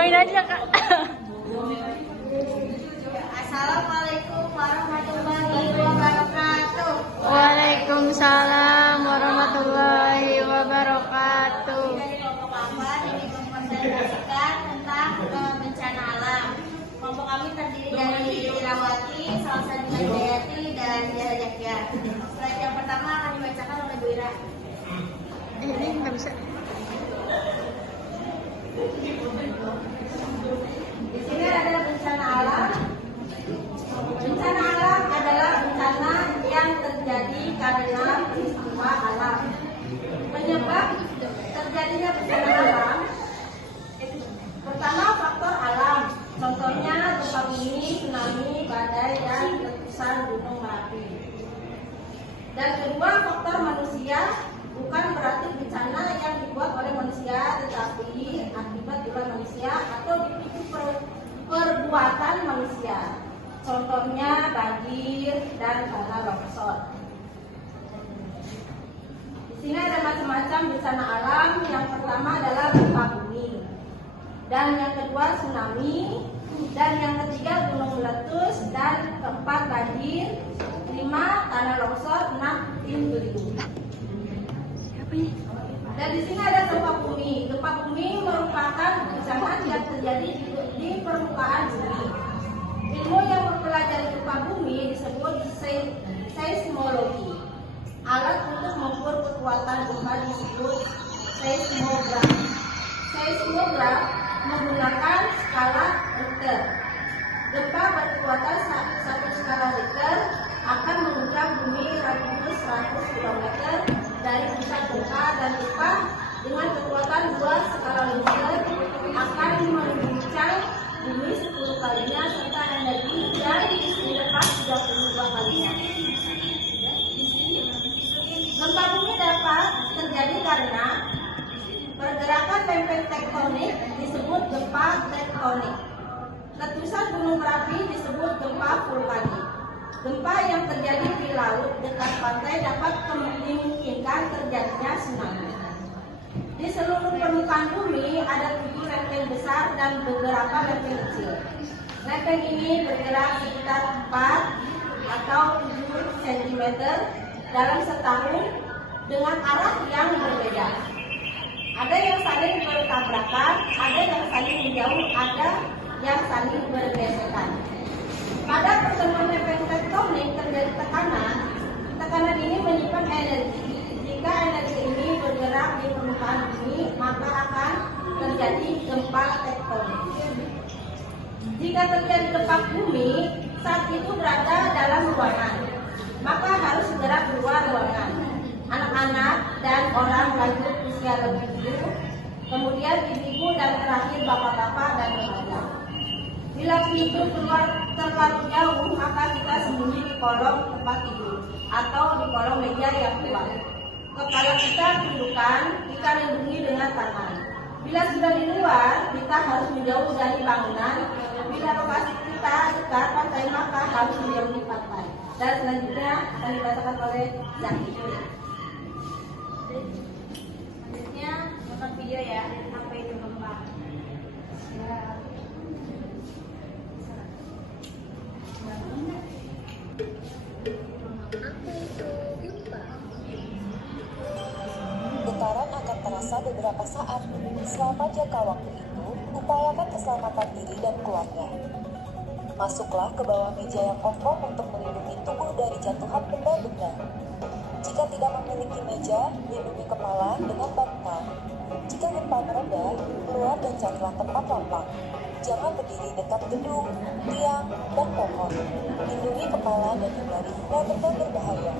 Join aja Kak. Assalamualaikum warahmatullahi wabarakatuh. Waalaikumsalam warahmatullahi wabarakatuh. Dari kelompok apa ini mempresentasikan tentang bencana alam. Kelompok kami terdiri dari Irawati, Salsabila Jayati, dan Jaya Jakya. Slide yang pertama akan dibacakan oleh Bu Ira. Ini nggak bisa. Di sini ada bencana alam. Bencana alam adalah bencana yang terjadi karena peristiwa alam. Penyebab terjadinya bencana alam, pertama faktor alam, contohnya gempa bumi, tsunami, badai, dan letusan gunung Merapi. Dan kedua faktor manusia, bukan berarti bencana yang dibuat oleh manusia, tetapi akibat ulah manusia atau dipicu perbuatan manusia. Contohnya banjir dan tanah longsor. Di sini ada macam-macam bencana alam. Yang pertama adalah gempa bumi, dan yang kedua tsunami, dan yang ketiga gunung meletus, dan keempat banjir, 5 tanah longsor, 6 puting beliung. Dan di sini ada gempa bumi. Gempa bumi merupakan bencana yang terjadi di permukaan bumi. Ilmu yang mempelajari gempa bumi disebut seismologi. Alat untuk mengukur kekuatan gempa disebut seismograf. Seismograf menggunakan skala Richter. Gempa berkekuatan 1 skala Richter akan mengguncang bumi radius 100 km dari pusat gempa, dan gempa dengan kekuatan 2 skala Richter akan mengguncang bumi 10 kalinya serta energi yang dilepas 32 kalinya. Gempa bumi dapat terjadi karena pergerakan lempeng tektonik disebut gempa tektonik. Letusan gunung Merapi disebut gempa vulkanik. Gempa yang terjadi di laut dekat pantai dapat memungkinkan terjadinya tsunami. Di seluruh permukaan bumi ada 7 lempeng besar dan beberapa lempeng kecil. Lempeng ini bergerak sekitar 4 atau 7 cm dalam setahun dengan arah yang berbeda. Ada yang saling bertabrakan, ada yang saling menjauh, ada yang saling bergesekan. Pada pertemuan lempeng tektonik terjadi tekanan. Tekanan ini menyimpan energi. Jika energi ini bergerak di permukaan bumi, maka akan terjadi gempa tektonik. Jika terjadi gempa bumi, saat itu berada dalam ruangan, maka harus segera keluar ruangan. Anak-anak dan orang lanjut usia lebih dulu, kemudian ibu-ibu, dan terakhir bapak-bapak dan remaja. Bila pintu keluar terlalu jauh, maka kita sembunyi di kolong tempat tidur atau di kolong meja yang kuat. Kepala kita tundukkan, kita lindungi dengan tangan. Bila sudah di luar, kita harus menjauh dari bangunan. Bila lokasi kita dekat pantai, maka harus menjauhi pantai. Dan selanjutnya akan dibacakan oleh Zaki. Selanjutnya nonton video ya, apa itu gempa. Getaran akan terasa beberapa saat. Selama jangka waktu itu, upayakan keselamatan diri dan keluarga. Masuklah ke bawah meja yang kokoh untuk melindungi tubuh dari jatuhan benda-benda. Jika tidak memiliki meja, lindungi kepala dengan bantal. Jika gempa mereda, keluar dan carilah tempat lapang. Jangan berdiri dekat gedung, tiang, dan pohon. Lindungi kepala dan hindari benda-benda berbahaya.